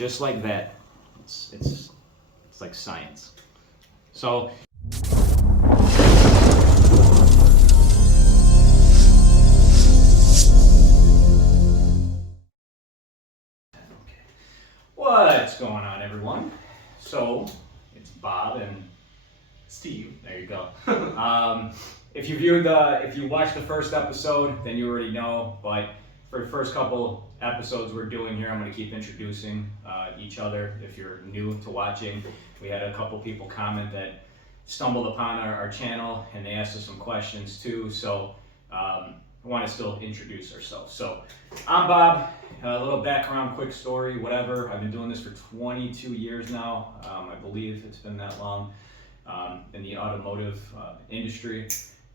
just like that. It's like science. So. What's going on, everyone? So, it's Bob and Steve. There you go. If you watched the first episode, then you already know. But for the first couple episodes we're doing here, I'm going to keep introducing each other. If you're new to watching, we had a couple people comment that stumbled upon our channel, and they asked us some questions too. So I want to still introduce ourselves. So I'm Bob. A little background, quick story, whatever. I've been doing this for 22 years now. I believe it's been that long in the automotive industry.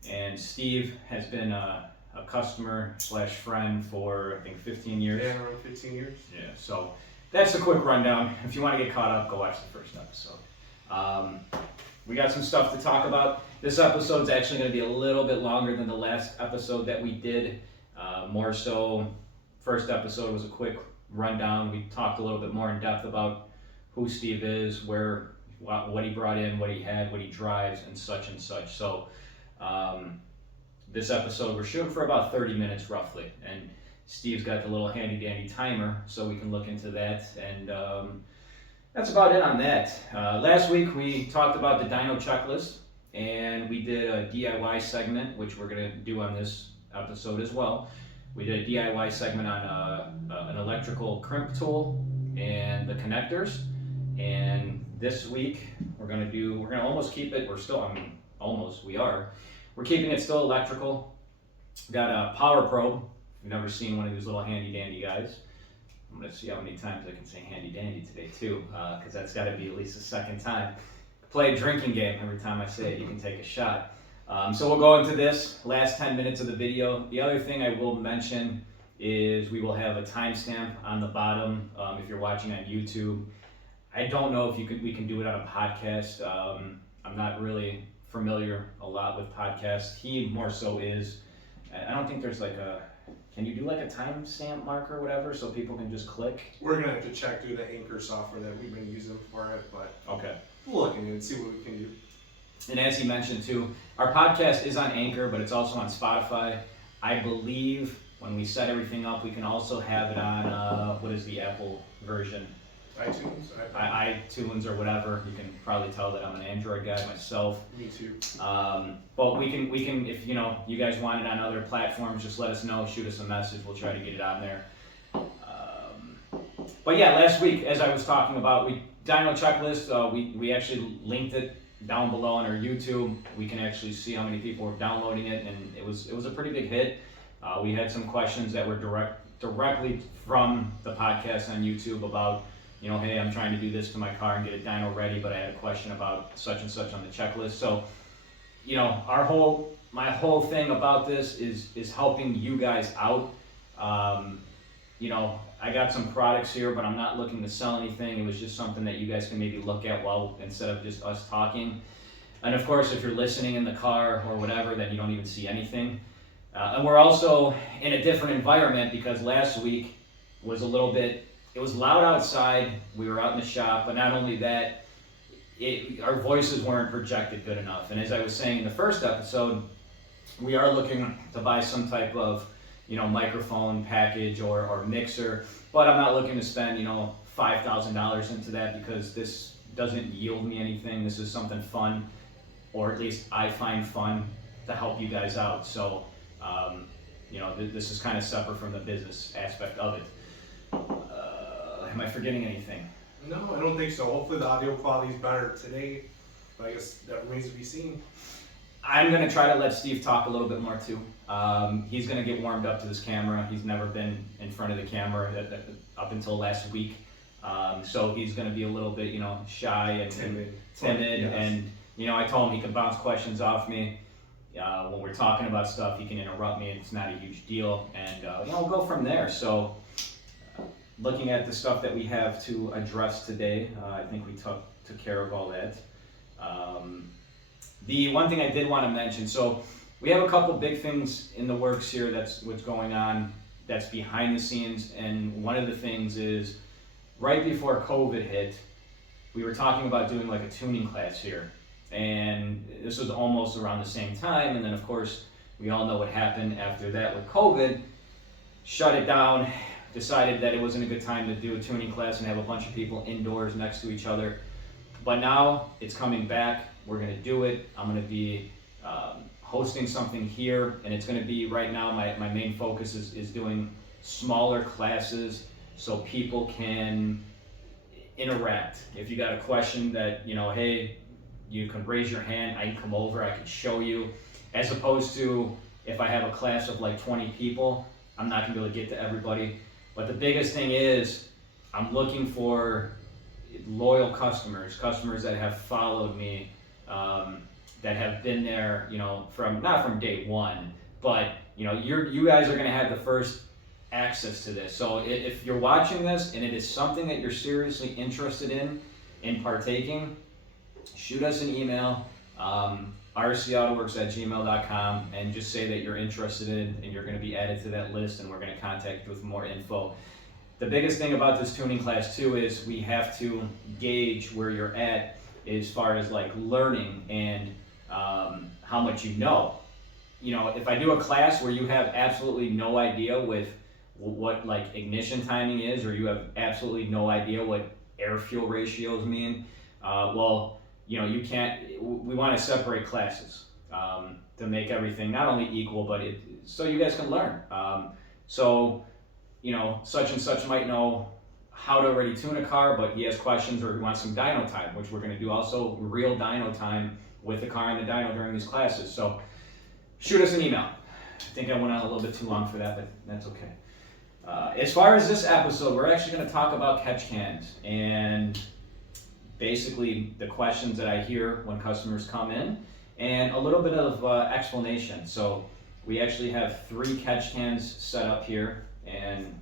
And Steve has been a customer / friend for, I think, 15 years. Yeah, around 15 years. Yeah, so that's a quick rundown. If you want to get caught up, go watch the first episode. We got some stuff to talk about. This episode's actually going to be a little bit longer than the last episode that we did. More so, first episode was a quick rundown. We talked a little bit more in depth about who Steve is, what he brought in, what he had, what he drives, and such and such. So this episode, we're shooting for about 30 minutes roughly. And Steve's got the little handy dandy timer, so we can look into that. And that's about it on that. Last week we talked about the dyno checklist, and we did a DIY segment, which we're going to do on this episode as well. We did a DIY segment on an electrical crimp tool and the connectors. And this week we're going to almost keep it, we're keeping it still electrical. We've got a power probe. You've never seen one of these little handy dandy guys. I'm going to see how many times I can say handy dandy today too, because that's got to be at least the second time. Play a drinking game. Every time I say it, you can take a shot. So we'll go into this last 10 minutes of the video. The other thing I will mention is we will have a timestamp on the bottom if you're watching on YouTube. I don't know if we can do it on a podcast. I'm not really familiar a lot with podcasts. He more so is. I don't think there's can you do like a timestamp marker or whatever so people can just click? We're going to have to check through the Anchor software that we've been using for it, but okay. We'll look into it and see what we can do. And as he mentioned too, our podcast is on Anchor, but it's also on Spotify. I believe when we set everything up, we can also have it on, what is the Apple version? iTunes? iTunes or whatever. You can probably tell that I'm an Android guy myself. Me too. But we can if you guys want it on other platforms, just let us know, shoot us a message, we'll try to get it on there. But yeah, last week, as I was talking about, dyno checklist, we actually linked it down below on our YouTube. We can actually see how many people were downloading it, and it was a pretty big hit. We had some questions that were directly from the podcast on YouTube about, hey, I'm trying to do this to my car and get it dyno ready, but I had a question about such and such on the checklist. So, my whole thing about this is helping you guys out. I got some products here, but I'm not looking to sell anything. It was just something that you guys can maybe look at instead of just us talking. And of course, if you're listening in the car or whatever, then you don't even see anything. And we're also in a different environment because last week was it was loud outside. We were out in the shop, but not only that, our voices weren't projected good enough. And as I was saying in the first episode, we are looking to buy some type of microphone package or mixer, but I'm not looking to spend $5,000 into that because this doesn't yield me anything. This is something fun, or at least I find fun to help you guys out. So this is kind of separate from the business aspect of it. Am I forgetting anything? No, I don't think so. Hopefully the audio quality is better today, but I guess that remains to be seen. I'm going to try to let Steve talk a little bit more too. He's going to get warmed up to this camera. He's never been in front of the camera up until last week. So he's going to be a little bit, shy and timid. Yes. And, I told him he could bounce questions off me. When we're talking about stuff, he can interrupt me. It's not a huge deal. And, we'll go from there. So looking at the stuff that we have to address today, I think we took care of all that. The one thing I did want to mention, so we have a couple big things in the works here. That's what's going on, that's behind the scenes. And one of the things is right before COVID hit, we were talking about doing like a tuning class here. And this was almost around the same time. And then, of course, we all know what happened after that with COVID. Shut it down, decided that it wasn't a good time to do a tuning class and have a bunch of people indoors next to each other. But now it's coming back. We're going to do it. I'm going to be hosting something here, and it's going to be right now my main focus is doing smaller classes so people can interact. If you got a question that, hey, you can raise your hand, I can come over, I can show you, as opposed to if I have a class of like 20 people, I'm not going to be able to get to everybody. But the biggest thing is I'm looking for loyal customers that have followed me, that have been there, from not from day one, but you guys are going to have the first access to this. So if you're watching this and it is something that you're seriously interested in partaking, shoot us an email, rcautoworks@gmail.com, and just say that you're interested in, and you're going to be added to that list, and we're going to contact you with more info. The biggest thing about this tuning class too is we have to gauge where you're at as far as like learning and how much you know. If I do a class where you have absolutely no idea with what like ignition timing is, or you have absolutely no idea what air fuel ratios mean, you can't. We want to separate classes to make everything not only equal, but so you guys can learn. Such and such might know how to already tune a car, but he has questions or he wants some dyno time, which we're going to do also real dyno time with the car and the dyno during these classes. So shoot us an email. I think I went on a little bit too long for that, but that's okay. As far as this episode, we're actually going to talk about catch cans and basically the questions that I hear when customers come in, and a little bit of explanation. So we actually have 3 catch cans set up here, and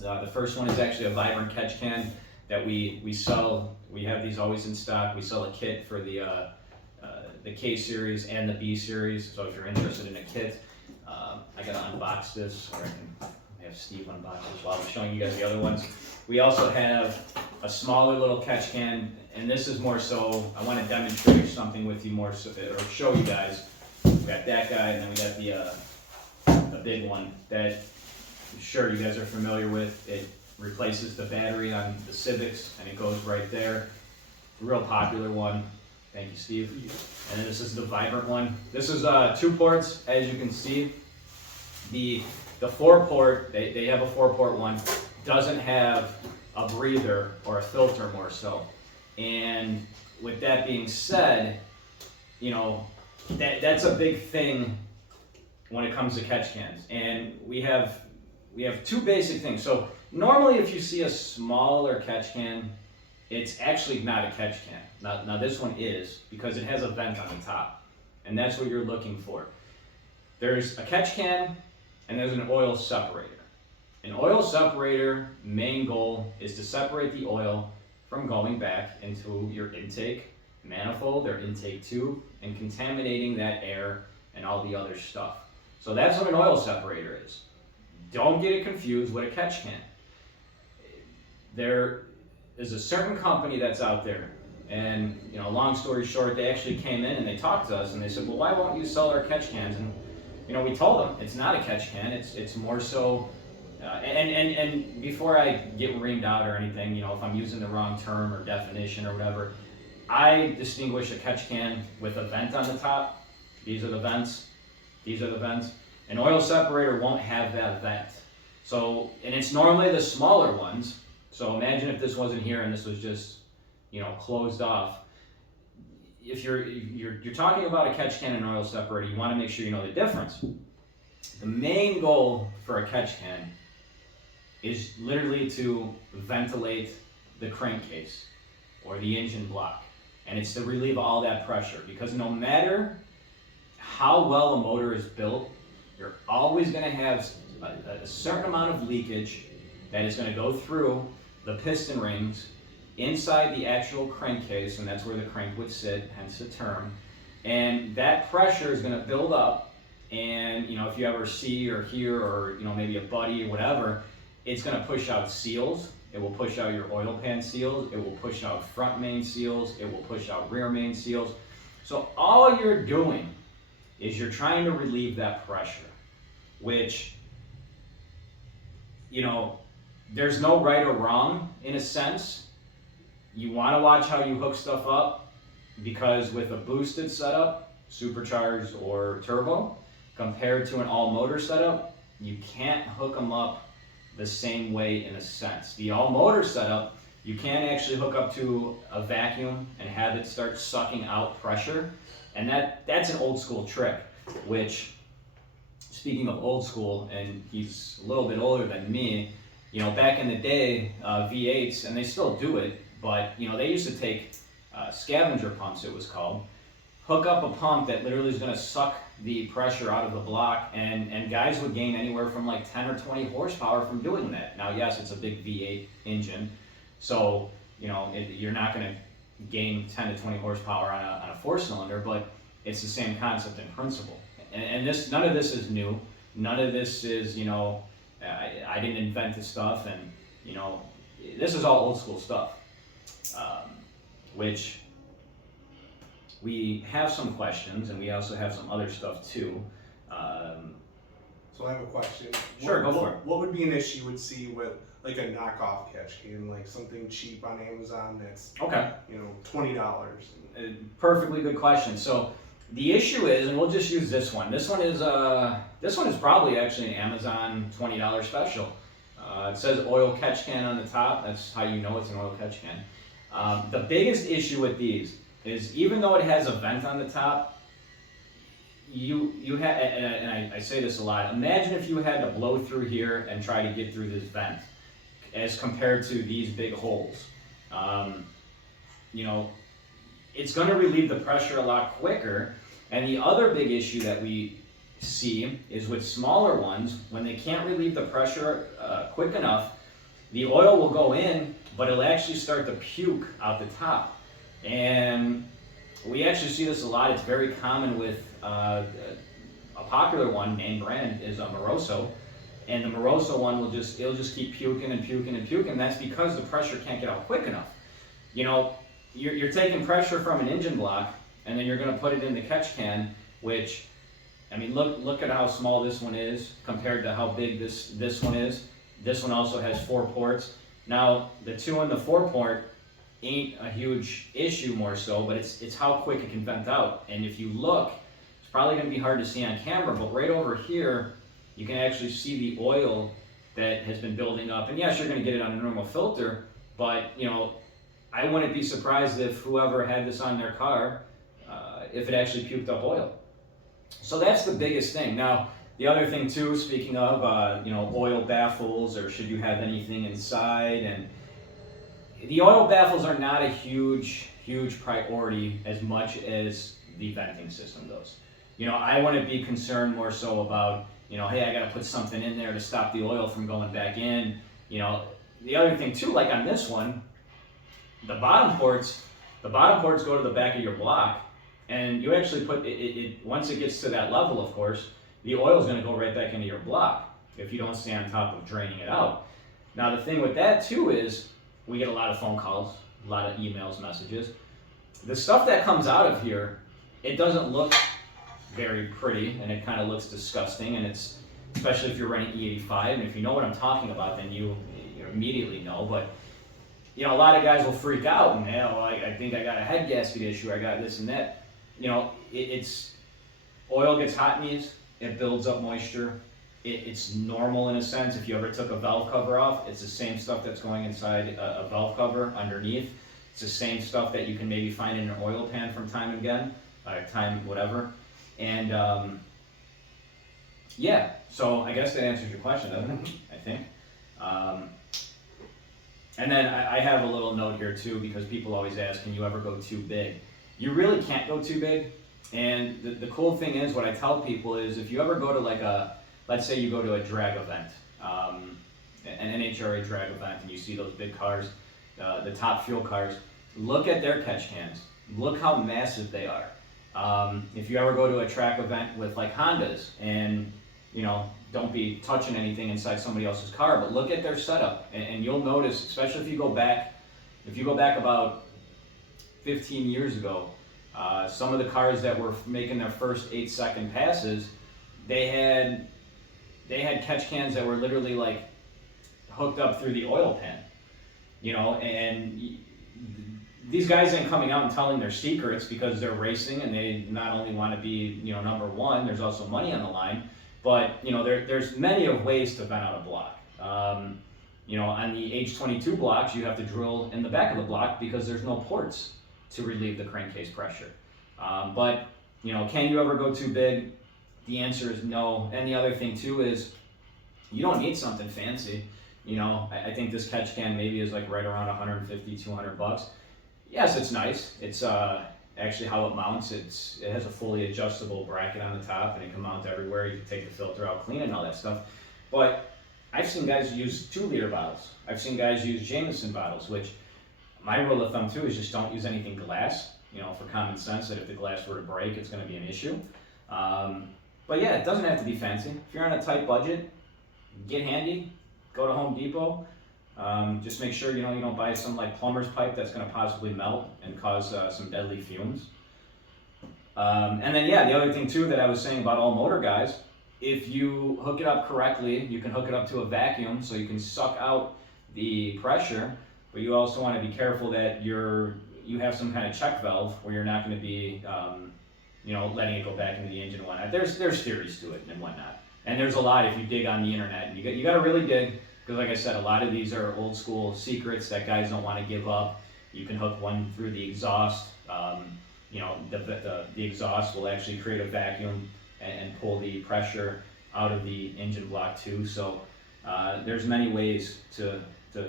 the first one is actually a Vibrant catch can that we sell. We have these always in stock. We sell a kit for the K series and the B series. So if you're interested in a kit, I gotta unbox this, or I can have Steve unbox this while I'm showing you guys the other ones. We also have a smaller little catch can, and this is more so, I want to demonstrate something with you more so, or show you guys. We got that guy, and then we got the big one that I'm sure you guys are familiar with. It replaces the battery on the Civics, and it goes right there. Real popular one. Thank you, Steve. And then this is the Vibrant one. This is 2 ports, as you can see. The 4-port, they have a 4-port one, doesn't have a breather or a filter more so. And with that being said, that's a big thing when it comes to catch cans. And we have 2 basic things. So normally if you see a smaller catch can, it's actually not a catch can. Now this one is, because it has a vent on the top, and that's what you're looking for. There's a catch can and there's an oil separator. An oil separator main goal is to separate the oil from going back into your intake manifold or intake tube and contaminating that air and all the other stuff. So that's what an oil separator is. Don't get it confused with a catch can. There is a certain company that's out there, and long story short, they actually came in and they talked to us and they said, well, why won't you sell our catch cans? And we told them it's not a catch can. It's more so. And before I get reamed out or anything, if I'm using the wrong term or definition or whatever, I distinguish a catch can with a vent on the top. These are the vents. These are the vents. An oil separator won't have that vent. So, and it's normally the smaller ones. So imagine if this wasn't here and this was just, closed off. If you're talking about a catch can and oil separator, you want to make sure you know the difference. The main goal for a catch can is literally to ventilate the crankcase or the engine block, and it's to relieve all that pressure, because no matter how well a motor is built, you're always going to have a certain amount of leakage that is going to go through the piston rings inside the actual crankcase, and that's where the crank would sit, hence the term. And that pressure is going to build up, and if you ever see or hear or maybe a buddy or whatever, it's going to push out seals. It will push out your oil pan seals. It will push out front main seals. It will push out rear main seals. So all you're doing is you're trying to relieve that pressure, which, you know, there's no right or wrong in a sense. You want to watch how you hook stuff up, because with a boosted setup, supercharged or turbo, compared to an all motor setup, you can't hook them up the same way in a sense. The all motor setup, you can actually hook up to a vacuum and have it start sucking out pressure, and that's an old school trick, which, speaking of old school, and he's a little bit older than me, you know, back in the day, V8s, and they still do it, but you know, they used to take scavenger pumps, it was called, hook up a pump that literally is going to suck the pressure out of the block, and guys would gain anywhere from like 10 or 20 horsepower from doing that. Now, yes, it's a big V8 engine, so you know, you're not going to gain 10 to 20 horsepower on a four-cylinder, but it's the same concept in principle. And this, none of this is new. None of this is, you know, I didn't invent this stuff, and you know, this is all old school stuff, which we have some questions, and we also have some other stuff too. So I have a question. Sure, go for it. What would be an issue you would see with like a knockoff catch can, like something cheap on Amazon that's, Okay. you know, $20? Perfectly good question. So the issue is, and we'll just use this one. This one is probably actually an Amazon $20 special. It says oil catch can on the top. That's how you know it's an oil catch can. The biggest issue with these is, even though it has a vent on the top, you have, and I say this a lot, imagine if you had to blow through here and try to get through this vent, as compared to these big holes. You know, it's going to relieve the pressure a lot quicker. And the other big issue that we see is with smaller ones, when they can't relieve the pressure quick enough, the oil will go in, but it'll actually start to puke out the top. And we actually see this a lot. It's very common with a popular one, name brand, is a Moroso. And the Moroso one it'll just keep puking and puking and puking. That's because the pressure can't get out quick enough. You know, you're taking pressure from an engine block, and then you're going to put it in the catch can, which, I mean, look at how small this one is compared to how big this one is. This one also has 4 ports. Now, the 2 and the 4 port ain't a huge issue, more so, but it's how quick it can vent out. And if you look, it's probably going to be hard to see on camera, but right over here, you can actually see the oil that has been building up. And yes, you're going to get it on a normal filter, but you know, I wouldn't be surprised if whoever had this on their car, if it actually puked up oil. So that's the biggest thing. Now, the other thing too, speaking of, you know, oil baffles, or should you have anything inside, and the oil baffles are not a huge priority as much as the venting system goes. You know, I wouldn't be concerned more so about, you know, hey, I got to put something in there to stop the oil from going back in. You know, the other thing too, like on this one, the bottom ports go to the back of your block, and you actually put it once it gets to that level, of course, the oil is going to go right back into your block if you don't stay on top of draining it out. Now, the thing with that too is, we get a lot of phone calls, a lot of emails, messages. The stuff that comes out of here, it doesn't look very pretty, and it kind of looks disgusting, and it's, especially if you're running E85, and if you know what I'm talking about, then you immediately know. But you know, a lot of guys will freak out, and I think I got a head gasket issue, I got this and that. You know, it's oil gets hot in these, it builds up moisture. It's normal in a sense. If you ever took a valve cover off, it's the same stuff that's going inside a valve cover underneath. It's the same stuff that you can maybe find in an oil pan from time and again, whatever. And yeah, so I guess that answers your question, doesn't it? I think. And then I have a little note here too, because people always ask, can you ever go too big? You really can't go too big. And the cool thing is, what I tell people is, if you ever go to like let's say you go to a drag event, an NHRA drag event, and you see those big cars, the top fuel cars, look at their catch cans. Look how massive they are. If you ever go to a track event with like Hondas, and you know, don't be touching anything inside somebody else's car, but look at their setup, and you'll notice, especially if you go back about 15 years ago, some of the cars that were making their first 8-second passes, they had catch cans that were literally like hooked up through the oil pan, and these guys ain't coming out and telling their secrets because they're racing and they not only want to be, number one, there's also money on the line, but, there's many of ways to vent out a block. On the H22 blocks, you have to drill in the back of the block because there's no ports to relieve the crankcase pressure. But, can you ever go too big? The answer is no. And the other thing too is you don't need something fancy. I think this catch can maybe is like right around 150, 200 bucks. Yes, it's nice. It's actually how it mounts. It has a fully adjustable bracket on the top and it can mount everywhere. You can take the filter out, clean it and all that stuff. But I've seen guys use 2-liter bottles. I've seen guys use Jameson bottles, which my rule of thumb too is just don't use anything glass, for common sense that if the glass were to break, it's going to be an issue. But yeah, it doesn't have to be fancy. If you're on a tight budget, get handy, go to Home Depot. Just make sure you don't buy some like plumber's pipe that's going to possibly melt and cause some deadly fumes. And then the other thing too that I was saying about all motor guys, if you hook it up correctly, you can hook it up to a vacuum so you can suck out the pressure, but you also want to be careful that you have some kind of check valve where you're not going to be letting it go back into the engine and whatnot. There's theories to it and whatnot. And there's a lot if you dig on the internet. And you got to really dig, because like I said, a lot of these are old school secrets that guys don't want to give up. You can hook one through the exhaust. The exhaust will actually create a vacuum and pull the pressure out of the engine block too. So there's many ways to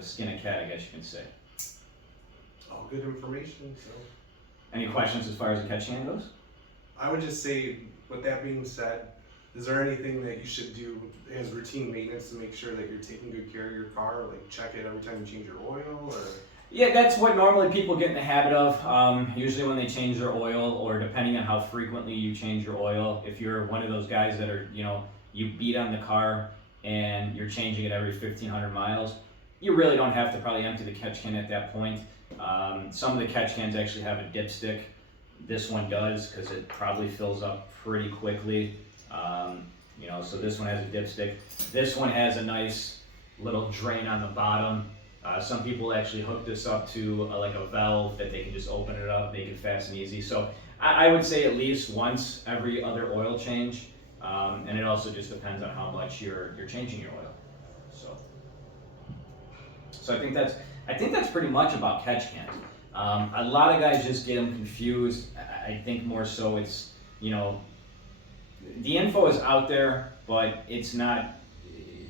skin a cat, I guess you can say. All good information. So, any questions as far as the catch can goes? I would just say, with that being said, is there anything that you should do as routine maintenance to make sure that you're taking good care of your car? Like check it every time you change your oil, or? Yeah, that's what normally people get in the habit of. Usually when they change their oil, or depending on how frequently you change your oil. If you're one of those guys that are, you beat on the car and you're changing it every 1,500 miles, you really don't have to probably empty the catch can at that point. Some of the catch cans actually have a dipstick. This one does, because it probably fills up pretty quickly. So this one has a dipstick. This one has a nice little drain on the bottom. Some people actually hook this up to like a valve that they can just open it up, make it fast and easy. So I would say at least once every other oil change, and it also just depends on how much you're changing your oil. So I think that's pretty much about catch cans. A lot of guys just get them confused. I think more so it's, the info is out there, but it's not,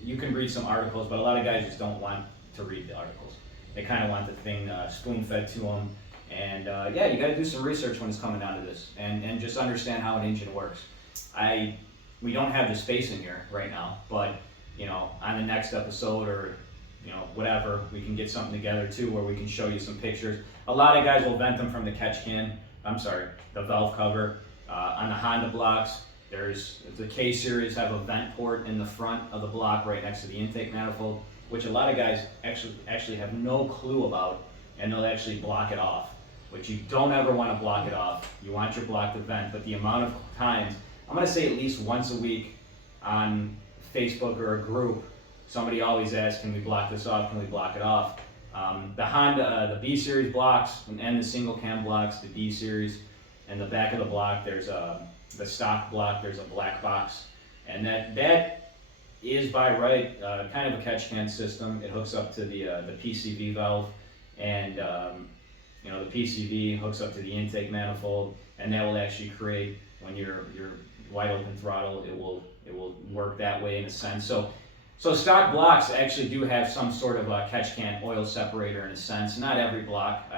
you can read some articles, but a lot of guys just don't want to read the articles. They kind of want the thing spoon-fed to them. And you got to do some research when it's coming down to this, and just understand how an engine works. We don't have the space in here right now, but on the next episode or whatever, we can get something together too where we can show you some pictures. A lot of guys will vent them from the the valve cover. On the Honda blocks, the K series have a vent port in the front of the block right next to the intake manifold, which a lot of guys actually have no clue about, and they'll actually block it off, which you don't ever want to block it off. You want your block to vent, but the amount of times, I'm going to say at least once a week on Facebook or a group, somebody always asks, can we block this off, can we block it off? The Honda, the B series blocks and the single cam blocks, the D series, and the back of the block, there's the stock block, there's a black box, and that is by right kind of a catch can system. It hooks up to the PCV valve, and the PCV hooks up to the intake manifold, and that will actually create, when you're wide open throttle, it will work that way in a sense. So stock blocks actually do have some sort of a catch can oil separator in a sense. Not every block,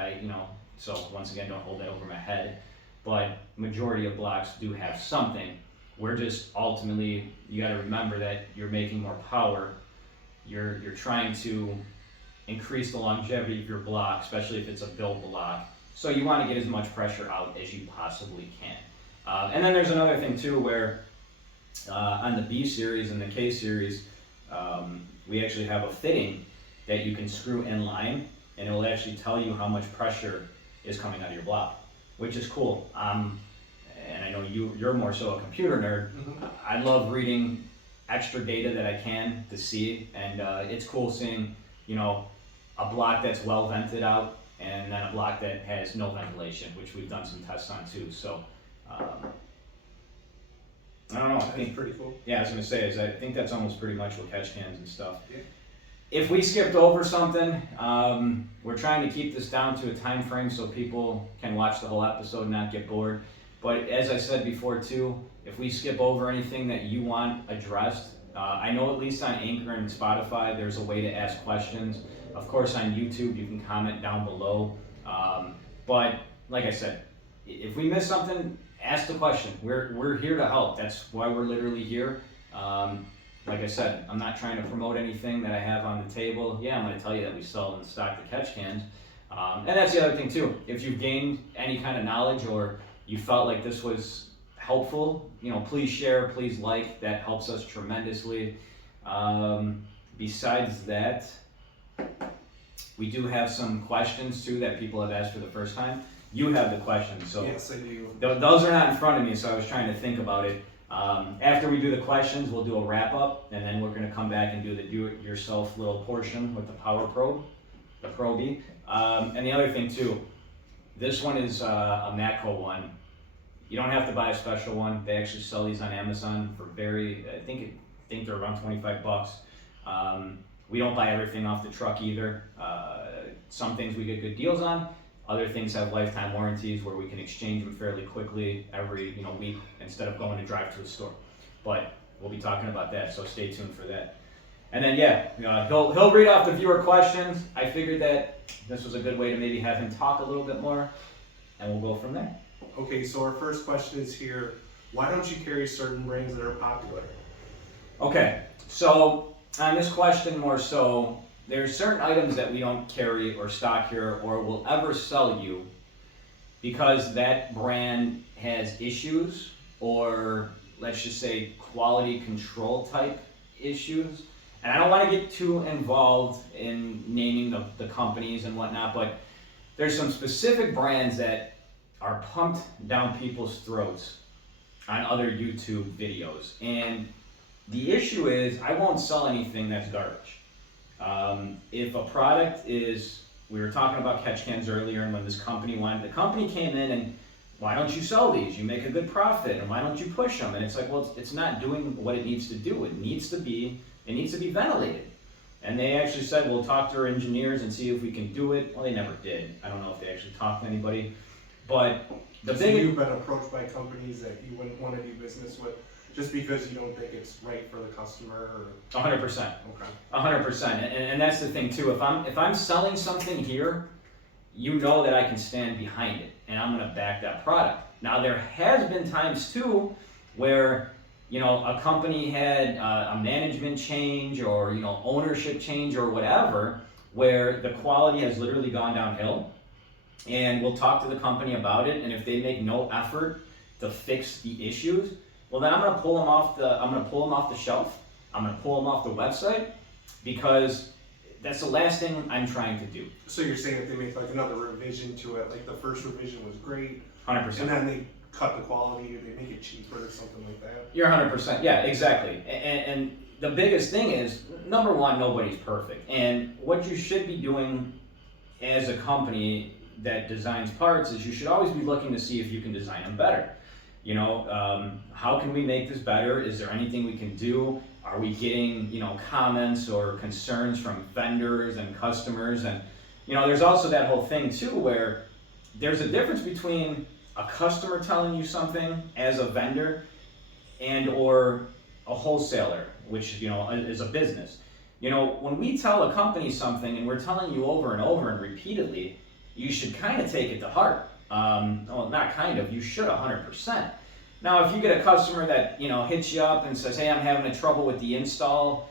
so once again, don't hold that over my head, but majority of blocks do have something. We're just ultimately, you got to remember that you're making more power. You're trying to increase the longevity of your block, especially if it's a built block. So you want to get as much pressure out as you possibly can. And then there's another thing too, where On the B series and the K series, we actually have a fitting that you can screw in line, and it will actually tell you how much pressure is coming out of your block, which is cool. And I know you're more so a computer nerd. I love reading extra data that I can to see, and it's cool seeing, a block that's well vented out, and then a block that has no ventilation, which we've done some tests on too. So I don't know. I think pretty cool. Yeah, I was gonna say I think that's almost pretty much what catch cans and stuff. Yeah. If we skipped over something, we're trying to keep this down to a time frame so people can watch the whole episode and not get bored. But as I said before too, if we skip over anything that you want addressed, I know at least on Anchor and Spotify, there's a way to ask questions. Of course, on YouTube, you can comment down below. But like I said, if we miss something, ask the question. We're here to help. That's why we're literally here. Like I said, I'm not trying to promote anything that I have on the table. Yeah, I'm going to tell you that we sell and stock the catch cans. And that's the other thing too. If you've gained any kind of knowledge or you felt like this was helpful, please share, please like. That helps us tremendously. Besides that, we do have some questions too that people have asked for the first time. You have the questions, so yes, I do. Those are not in front of me, so I was trying to think about it. After we do the questions, we'll do a wrap up, and then we're going to come back and do the do-it-yourself little portion with the power probe, the Probe. And the other thing too, this one is a Matco one. You don't have to buy a special one. They actually sell these on Amazon for I think they're around $25. We don't buy everything off the truck either. Some things we get good deals on. Other things have lifetime warranties where we can exchange them fairly quickly every week instead of going to drive to a store. But we'll be talking about that, so stay tuned for that. And then he'll read off the viewer questions. I figured that this was a good way to maybe have him talk a little bit more, and we'll go from there. Okay, so our first question is here. Why don't you carry certain brands that are popular? Okay, so on this question more so, there's certain items that we don't carry or stock here or will ever sell you because that brand has issues or let's just say quality control type issues. And I don't want to get too involved in naming the companies and whatnot, but there's some specific brands that are pumped down people's throats on other YouTube videos. And the issue is I won't sell anything that's garbage. If a product is, we were talking about catch cans earlier, and when the company came in and why don't you sell these? You make a good profit, and why don't you push them? And it's like, well, it's not doing what it needs to do. It needs to be ventilated. And they actually said, we'll talk to our engineers and see if we can do it. Well, they never did. I don't know if they actually talked to anybody, but you've been approached by companies that you wouldn't want to do business with just because you don't think it's right for the customer? Or... 100%. Okay. 100%. And that's the thing too. If I'm selling something here, that I can stand behind it and I'm going to back that product. Now there has been times too where a company had a management change or ownership change or whatever, where the quality has literally gone downhill, and we'll talk to the company about it. And if they make no effort to fix the issues, well, then I'm going to pull them off the shelf. I'm going to pull them off the website because that's the last thing I'm trying to do. So you're saying if they make like another revision to it, like the first revision was great, 100%, and then they cut the quality, or they make it cheaper or something like that? You're 100%. Yeah, exactly. And the biggest thing is, number one, nobody's perfect. And what you should be doing as a company that designs parts is you should always be looking to see if you can design them better. How can we make this better? Is there anything we can do? Are we getting, comments or concerns from vendors and customers? And, there's also that whole thing too, where there's a difference between a customer telling you something as a vendor and or a wholesaler, which, is a business. When we tell a company something and we're telling you over and over and repeatedly, you should kind of take it to heart. Well, not kind of, you should 100%. Now, if you get a customer that, hits you up and says, hey, I'm having a trouble with the install,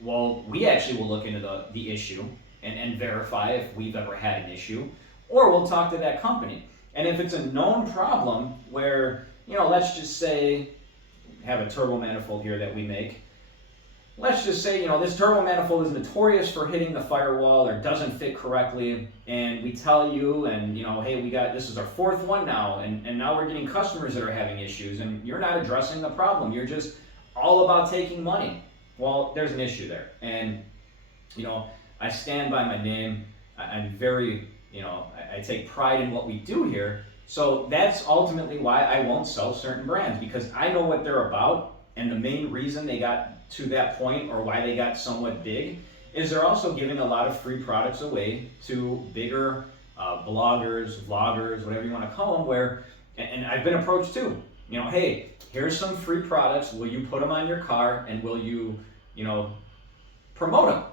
well, we actually will look into the issue and verify if we've ever had an issue, or we'll talk to that company. And if it's a known problem where, let's just say have a turbo manifold here that we make. Let's just say, this turbo manifold is notorious for hitting the firewall or doesn't fit correctly, and we tell you, and hey, this is our fourth one now, and now we're getting customers that are having issues, and you're not addressing the problem. You're just all about taking money. Well, there's an issue there, and I stand by my name. I'm very, I take pride in what we do here. So that's ultimately why I won't sell certain brands, because I know what they're about, and the main reason they got to that point, or why they got somewhat big, is they're also giving a lot of free products away to bigger bloggers, vloggers, whatever you want to call them, and I've been approached too. Hey, here's some free products. Will you put them on your car, and will you, promote them?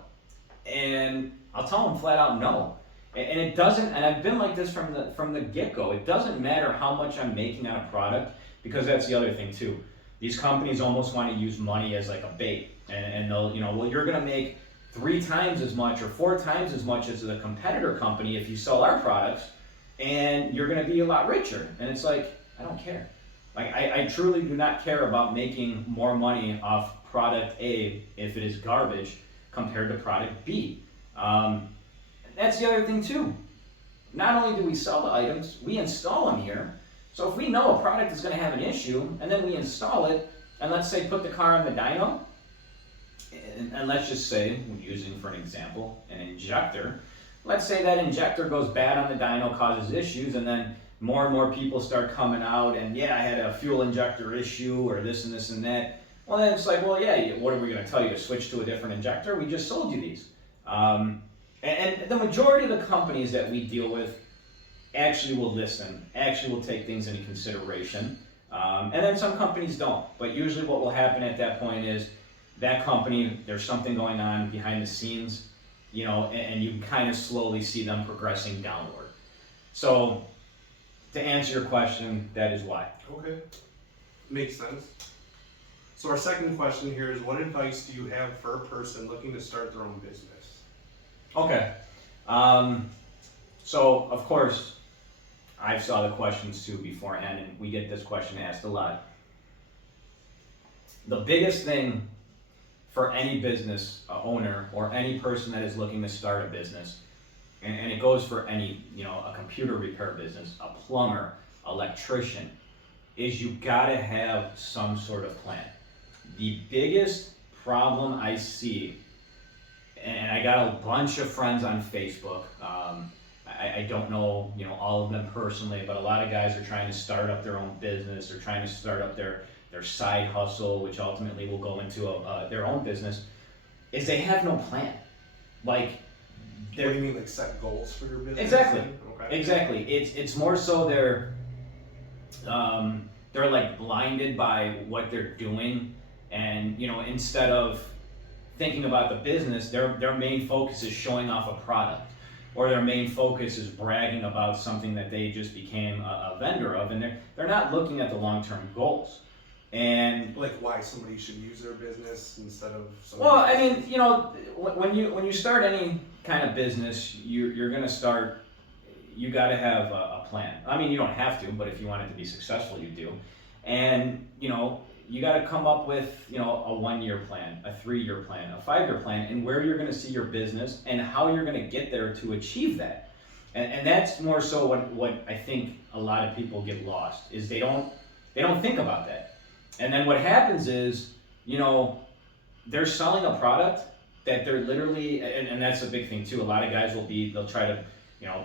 And I'll tell them flat out no. And it doesn't, and I've been like this from the get-go. It doesn't matter how much I'm making on a product, because that's the other thing too. These companies almost want to use money as like a bait, and they'll, well, you're going to make 3 times as much or 4 times as much as the competitor company if you sell our products, and you're going to be a lot richer. And it's like, I don't care. Like, I truly do not care about making more money off product A if it is garbage compared to product B. That's the other thing too. Not only do we sell the items, we install them here. So if we know a product is going to have an issue, and then we install it, and let's say put the car on the dyno, and let's just say, using for an example, an injector. Let's say that injector goes bad on the dyno, causes issues, and then more and more people start coming out, and yeah, I had a fuel injector issue, or this and this and that. Well, then it's like, well, yeah, what are we going to tell you, to switch to a different injector? We just sold you these. And the majority of the companies that we deal with actually will listen, actually will take things into consideration. And then some companies don't. But usually what will happen at that point is that company, there's something going on behind the scenes, and you can kind of slowly see them progressing downward. So to answer your question, that is why. Okay, makes sense. So our second question here is, what advice do you have for a person looking to start their own business? Okay. So of course, I saw the questions too beforehand, and we get this question asked a lot. The biggest thing for any business owner or any person that is looking to start a business, and it goes for any, a computer repair business, a plumber, electrician, is you gotta have some sort of plan. The biggest problem I see, and I got a bunch of friends on Facebook, I don't know, all of them personally, but a lot of guys are trying to start up their own business, or trying to start up their side hustle, which ultimately will go into their own business, is they have no plan. Like, what do you mean, like set goals for your business? Exactly. Okay. Exactly. It's more so they're like blinded by what they're doing, and instead of thinking about the business, their main focus is showing off a product, or their main focus is bragging about something that they just became a vendor of, and they're not looking at the long-term goals. And like why somebody should use their business instead of well, I mean, when you start any kind of business, you're going to start, you got to have a plan. I mean, you don't have to, but if you want it to be successful, you do. And you got to come up with a 1-year plan, a 3-year plan, a 5-year plan, and where you're going to see your business and how you're going to get there to achieve that. And that's more so what I think a lot of people get lost, is they don't think about that. And then what happens is, they're selling a product that they're literally, and that's a big thing too. A lot of guys they'll try to,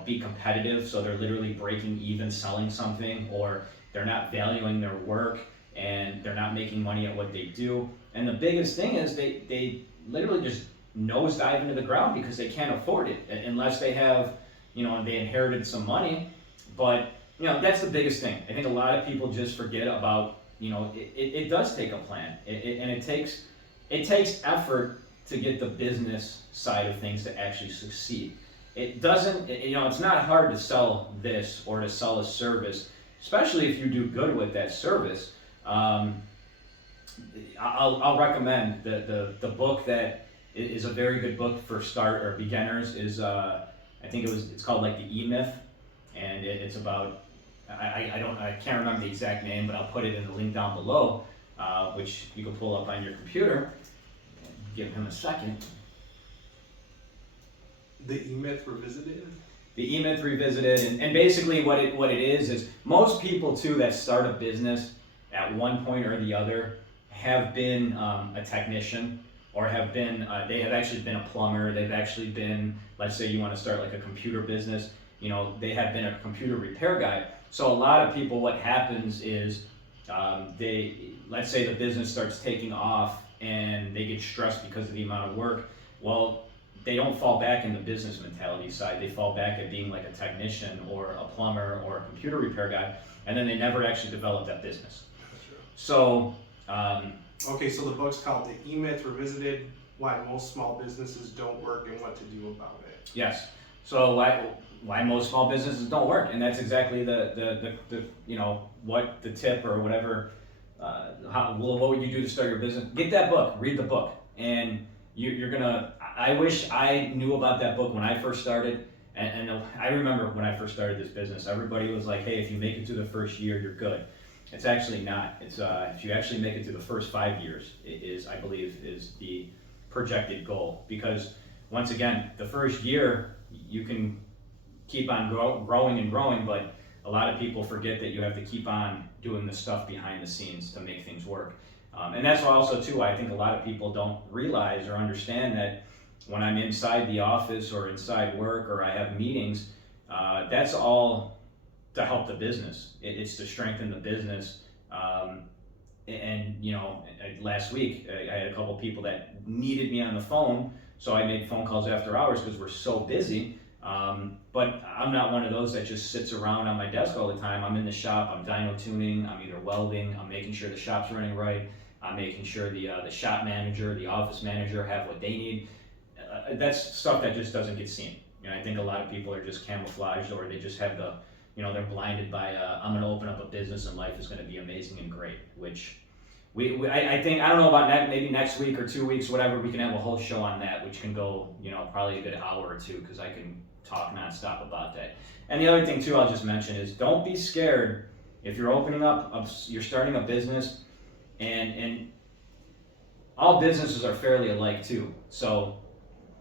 be competitive, so they're literally breaking even selling something, or they're not valuing their work, and they're not making money at what they do. And the biggest thing is they literally just nosedive into the ground because they can't afford it, unless they have, they inherited some money. But, that's the biggest thing. I think a lot of people just forget about, it does take a plan, and it takes effort to get the business side of things to actually succeed. It doesn't, it's not hard to sell this or to sell a service, especially if you do good with that service. I'll recommend the book that is a very good book for start or beginners is I think it's called like the E-Myth, and it's about I can't remember the exact name, but I'll put it in the link down below. which you can pull up on your computer. Give him a second. The E-Myth Revisited? The E-Myth Revisited, and basically what it is most people too that start a business at one point or the other have been a technician, or have been they have actually been a plumber. They've actually been, let's say you want to start like a computer business, they have been a computer repair guy. So a lot of people, what happens is let's say the business starts taking off and they get stressed because of the amount of work. Well, they don't fall back in the business mentality side. They fall back at being like a technician or a plumber or a computer repair guy, and then they never actually develop that business. So okay, so the book's called The E-Myth Revisited: Why Most Small Businesses Don't Work and What to Do About It. Yes. So why most small businesses don't work, and that's exactly the what the tip or whatever. What would you do to start your business? Get that book, read the book, and you're gonna. I wish I knew about that book when I first started. And I remember when I first started this business, everybody was like, "Hey, if you make it to the first year, you're good." It's actually not. It's if you actually make it to the first 5 years, I believe is the projected goal. Because once again, the first year you can keep on growing and growing, but a lot of people forget that you have to keep on doing the stuff behind the scenes to make things work. And that's also too, I think a lot of people don't realize or understand that when I'm inside the office or inside work or I have meetings, that's all to help the business. It's to strengthen the business. Last week I had a couple people that needed me on the phone, so I made phone calls after hours because we're so busy. But I'm not one of those that just sits around on my desk all the time. I'm in the shop, I'm dyno tuning, I'm either welding, I'm making sure the shop's running right, I'm making sure the shop manager, the office manager have what they need. That's stuff that just doesn't get seen. I think a lot of people are just camouflaged, or they just have they're blinded by I'm going to open up a business and life is going to be amazing and great, which I think, I don't know about maybe next week or 2 weeks, whatever, we can have a whole show on that, which can go, probably a good hour or two, because I can talk nonstop about that. And the other thing too, I'll just mention is, don't be scared if you're you're starting a business, and all businesses are fairly alike too. So,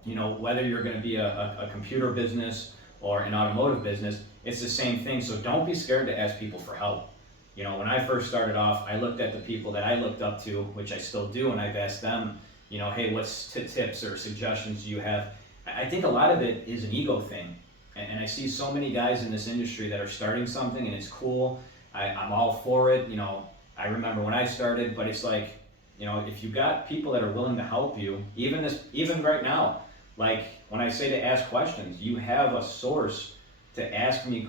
whether you're going to be a computer business or an automotive business, it's the same thing. So don't be scared to ask people for help. When I first started off, I looked at the people that I looked up to, which I still do, and I've asked them, hey, what's tips or suggestions do you have? I think a lot of it is an ego thing. And I see so many guys in this industry that are starting something and it's cool. I'm all for it. I remember when I started, but it's like, if you got people that are willing to help you, even right now, like when I say to ask questions, you have a source to ask me.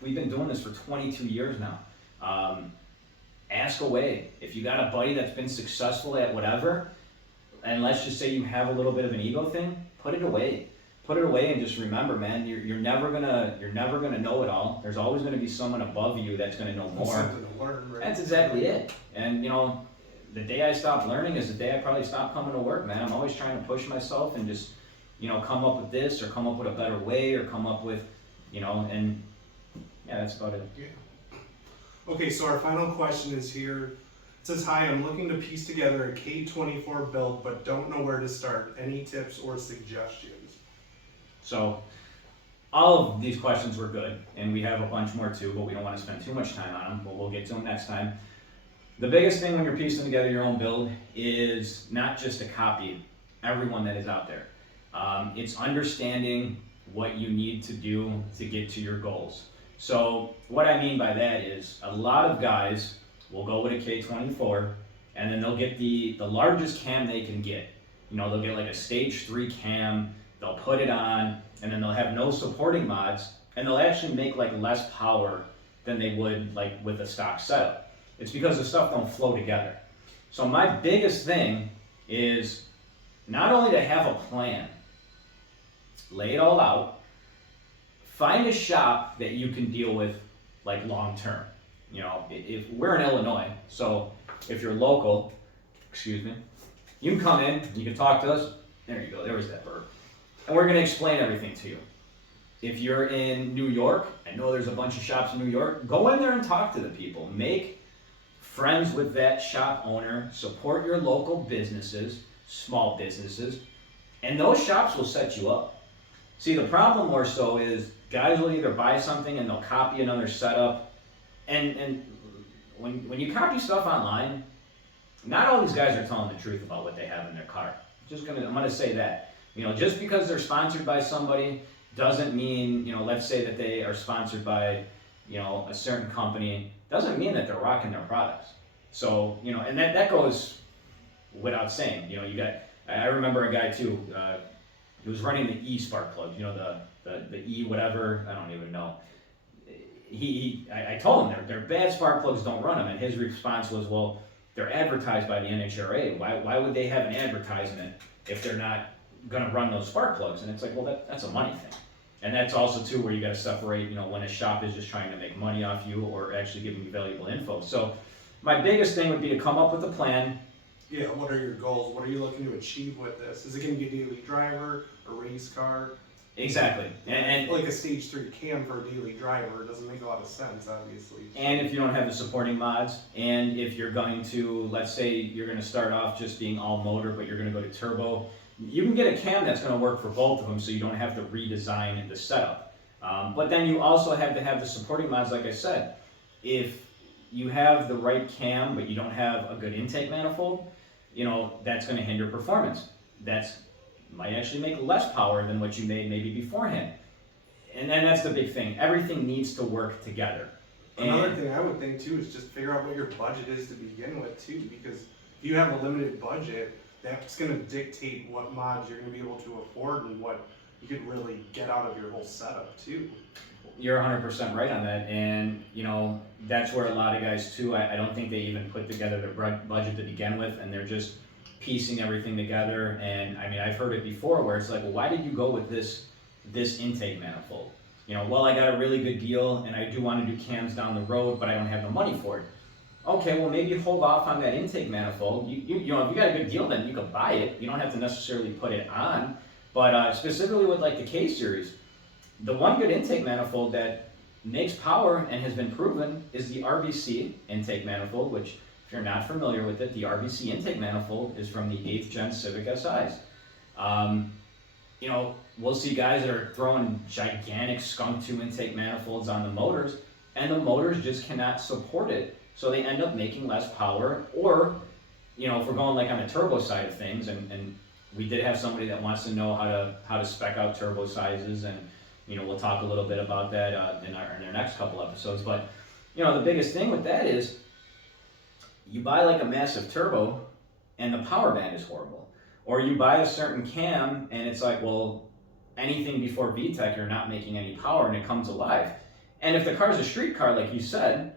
We've been doing this for 22 years now. Ask away. If you got a buddy that's been successful at whatever, and let's just say you have a little bit of an ego thing, put it away. Put it away and just remember, man, you're never gonna know it all. There's always gonna be someone above you that's gonna know more. Something to learn, right? That's exactly it. And the day I stop learning is the day I probably stop coming to work, man. I'm always trying to push myself and just, come up with this, or come up with a better way, or come up with, and yeah, that's about it. Yeah. Okay, so our final question is here. It says, hi, I'm looking to piece together a K24 build, but don't know where to start. Any tips or suggestions? So all of these questions were good, and we have a bunch more too, but we don't want to spend too much time on them, but we'll get to them next time. The biggest thing when you're piecing together your own build is not just to copy everyone that is out there. It's understanding what you need to do to get to your goals. So what I mean by that is, a lot of guys will go with a K24, and then they'll get the largest cam they can get. They'll get like a stage 3 cam, they'll put it on, and then they'll have no supporting mods, and they'll actually make like less power than they would like with a stock setup. It's because the stuff don't flow together. So my biggest thing is not only to have a plan, lay it all out, find a shop that you can deal with like long term. If we're in Illinois, so if you're local, you can come in, you can talk to us. There you go, there was that bird. And we're gonna explain everything to you. If you're in New York, I know there's a bunch of shops in New York, go in there and talk to the people. Make friends with that shop owner, support your local businesses, small businesses, and those shops will set you up. See, the problem more so is guys will either buy something and they'll copy another setup, and when you copy stuff online, not all these guys are telling the truth about what they have in their car. I'm gonna say that. Just because they're sponsored by somebody doesn't mean, let's say that they are sponsored by, a certain company, doesn't mean that they're rocking their products. So, and that goes without saying. I remember a guy too, he was running the E spark plugs, the E whatever, I don't even know. I told him they're bad spark plugs, don't run them, and his response was, well, they're advertised by the NHRA. Why would they have an advertisement if they're not going to run those spark plugs? And it's like, well, that's a money thing. And that's also too where you got to separate, when a shop is just trying to make money off you or actually giving you valuable info. So my biggest thing would be to come up with a plan. Yeah, what are your goals? What are you looking to achieve with this? Is it going to be a daily driver, a race car? Exactly. And like a stage 3 cam for a daily driver doesn't make a lot of sense, obviously. And if you don't have the supporting mods, and if you're going to, let's say you're going to start off just being all motor, but you're going to go to turbo, you can get a cam that's going to work for both of them, so you don't have to redesign the setup. But then you also have to have the supporting mods, like I said. If you have the right cam, but you don't have a good intake manifold, that's going to hinder performance. Might actually make less power than what you made maybe beforehand. And then that's the big thing. Everything needs to work together. Another thing I would think too is just figure out what your budget is to begin with too, because if you have a limited budget, that's going to dictate what mods you're going to be able to afford and what you could really get out of your whole setup too. You're 100% right on that, and that's where a lot of guys too, I don't think they even put together their budget to begin with, and they're just piecing everything together. And I mean, I've heard it before where it's like, well, why did you go with this intake manifold? Well, I got a really good deal and I do want to do cams down the road, but I don't have the money for it. Okay, well, maybe hold off on that intake manifold. If you got a good deal, then you could buy it. You don't have to necessarily put it on. But specifically with like the K series, the one good intake manifold that makes power and has been proven is the RBC intake manifold, which, if you're not familiar with it, the RBC intake manifold is from the 8th gen Civic SIs. We'll see guys that are throwing gigantic skunk 2 intake manifolds on the motors, and the motors just cannot support it. So they end up making less power. Or, if we're going like on the turbo side of things, and we did have somebody that wants to know how to spec out turbo sizes, and we'll talk a little bit about that in our next couple episodes. But the biggest thing with that is, you buy like a massive turbo and the power band is horrible. Or you buy a certain cam and it's like, well, anything before VTEC, you're not making any power and it comes alive. And if the car's a street car, like you said,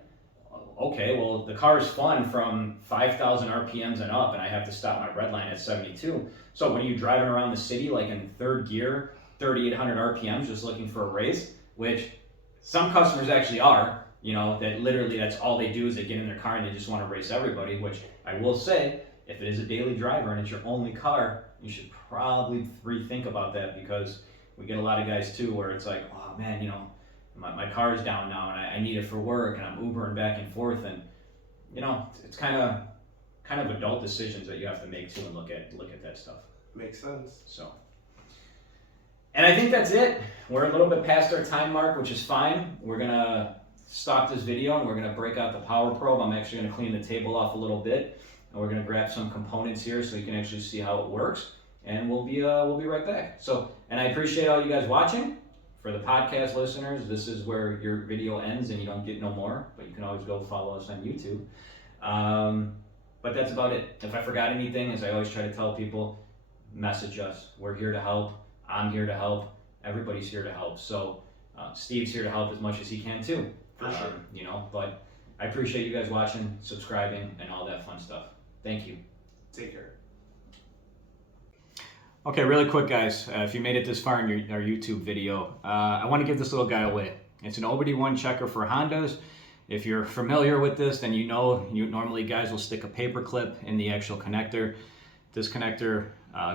okay, well, the car is fun from 5,000 RPMs and up, and I have to stop my red line at 72. So when are you driving around the city like in third gear, 3,800 RPMs, just looking for a race, which some customers actually are, that literally that's all they do is they get in their car and they just want to race everybody, which I will say, if it is a daily driver and it's your only car, you should probably rethink about that, because we get a lot of guys too where it's like, oh man, my car is down now and I need it for work and I'm Ubering back and forth, and it's kind of adult decisions that you have to make too and look at that stuff. Makes sense. So, and I think that's it. We're a little bit past our time mark, which is fine. We're gonna stop this video and we're gonna break out the power probe. I'm actually gonna clean the table off a little bit, and we're gonna grab some components here so you can actually see how it works, and we'll be right back. So, and I appreciate all you guys watching. For the podcast listeners, this is where your video ends and you don't get no more, but you can always go follow us on YouTube. But that's about it. If I forgot anything, as I always try to tell people, message us. We're here to help. I'm here to help. Everybody's here to help. So Steve's here to help as much as he can too. For sure. But I appreciate you guys watching, subscribing, and all that fun stuff. Thank you. Take care. Okay, really quick, guys. If you made it this far in our YouTube video, I want to give this little guy away. It's an OBD1 checker for Hondas. If you're familiar with this, then normally guys will stick a paper clip in the actual connector. This connector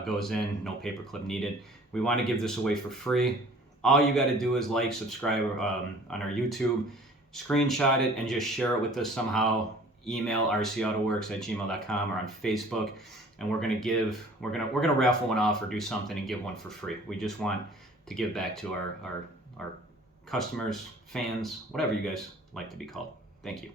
goes in, no paper clip needed. We want to give this away for free. All you got to do is like, subscribe on our YouTube, screenshot it, and just share it with us somehow. email rcautoworks@gmail.com or on Facebook, and we're gonna raffle one off or do something and give one for free. We just want to give back to our customers, fans, whatever you guys like to be called. Thank you.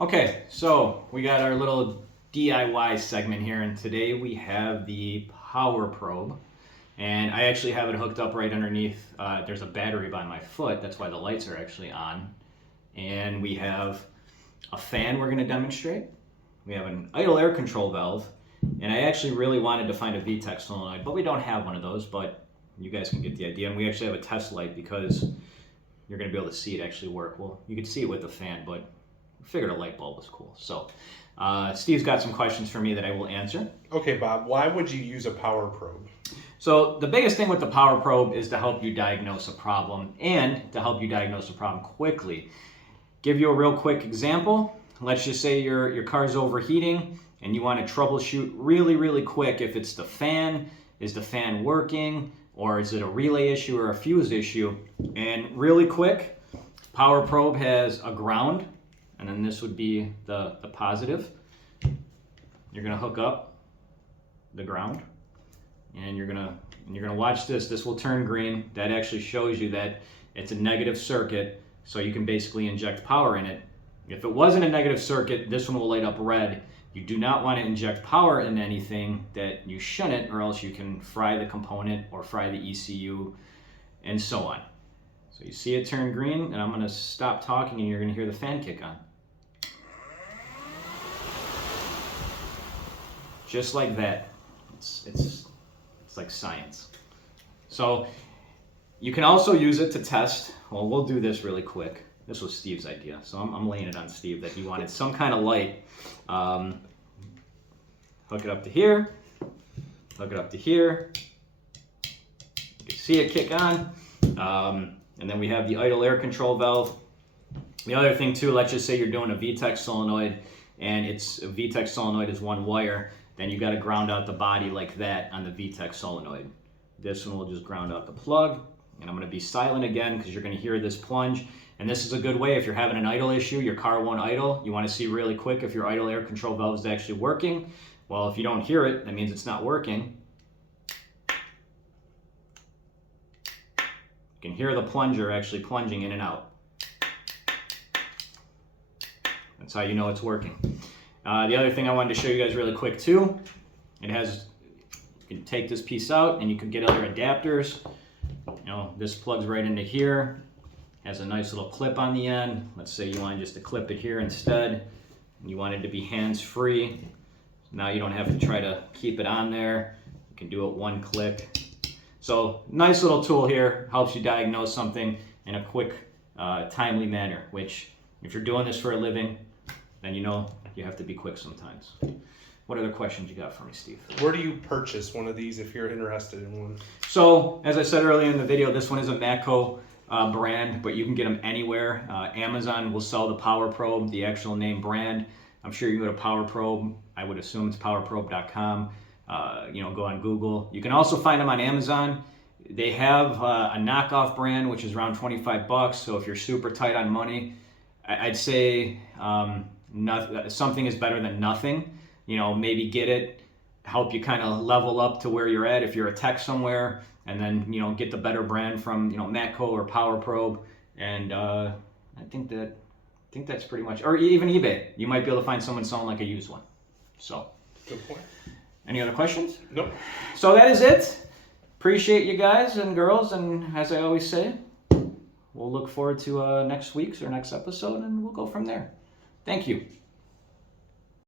Okay, so we got our little DIY segment here, and today we have the power probe, and I actually have it hooked up right underneath. There's a battery by my foot, that's why the lights are actually on, and we have a fan we're going to demonstrate. We have an idle air control valve, and I actually really wanted to find a VTEC solenoid, but we don't have one of those, but you guys can get the idea. And we actually have a test light because you're going to be able to see it actually work. Well, you can see it with the fan, but I figured a light bulb was cool. So Steve's got some questions for me that I will answer. Okay, Bob, why would you use a power probe? So the biggest thing with the power probe is to help you diagnose a problem and to help you diagnose a problem quickly. Give you a real quick example. Let's just say your car's overheating and you want to troubleshoot really quick if it's the fan, is the fan working, or is it a relay issue or a fuse issue? And really quick, power probe has a ground, and then this would be the positive. You're gonna hook up the ground, and you're gonna watch this. This will turn green. That actually shows you that it's a negative circuit, so you can basically inject power in it. If it wasn't a negative circuit, this one will light up red. You do not want to inject power in anything that you shouldn't, or else you can fry the component or fry the ECU and so on. So you see it turn green, and I'm going to stop talking and you're going to hear the fan kick on. Just like that. It's like science. So you can also use it to test. Well, we'll do this really quick. This was Steve's idea, so I'm laying it on Steve that he wanted some kind of light. Hook it up to here, hook it up to here. You can see it kick on. And then we have the idle air control valve. The other thing too, let's just say you're doing a VTEC solenoid and it's a VTEC solenoid is one wire, then you got to ground out the body like that on the VTEC solenoid. This one will just ground out the plug, and I'm going to be silent again because you're going to hear this plunge. And this is a good way if you're having an idle issue, your car won't idle. You want to see really quick if your idle air control valve is actually working. Well, if you don't hear it, that means it's not working. You can hear the plunger actually plunging in and out. That's how you know it's working. The other thing I wanted to show you guys really quick too, it has, you can take this piece out and you can get other adapters. You know, this plugs right into here. Has a nice little clip on the end. Let's say you wanted just to clip it here instead. And you want it to be hands-free. Now you don't have to try to keep it on there. You can do it one click. So nice little tool here. Helps you diagnose something in a quick, timely manner, which if you're doing this for a living, then you know you have to be quick sometimes. What other questions you got for me, Steve? Where do you purchase one of these if you're interested in one? So, as I said earlier in the video, this one is a Matco brand, but you can get them anywhere. Amazon will sell the Power Probe, the actual name brand. I'm sure you can go to Power Probe. I would assume it's powerprobe.com. Go on Google. You can also find them on Amazon. They have a knockoff brand, which is around $25. So if you're super tight on money, I'd say something is better than nothing. You know, maybe get it, help you kind of level up to where you're at if you're a tech somewhere, and then, you know, get the better brand from, you know, Matco or Power Probe. And I think that's pretty much, or even eBay. You might be able to find someone selling like a used one. So, good point. Any other questions? Nope. So that is it. Appreciate you guys and girls, and as I always say, we'll look forward to next week's or next episode, and we'll go from there. Thank you.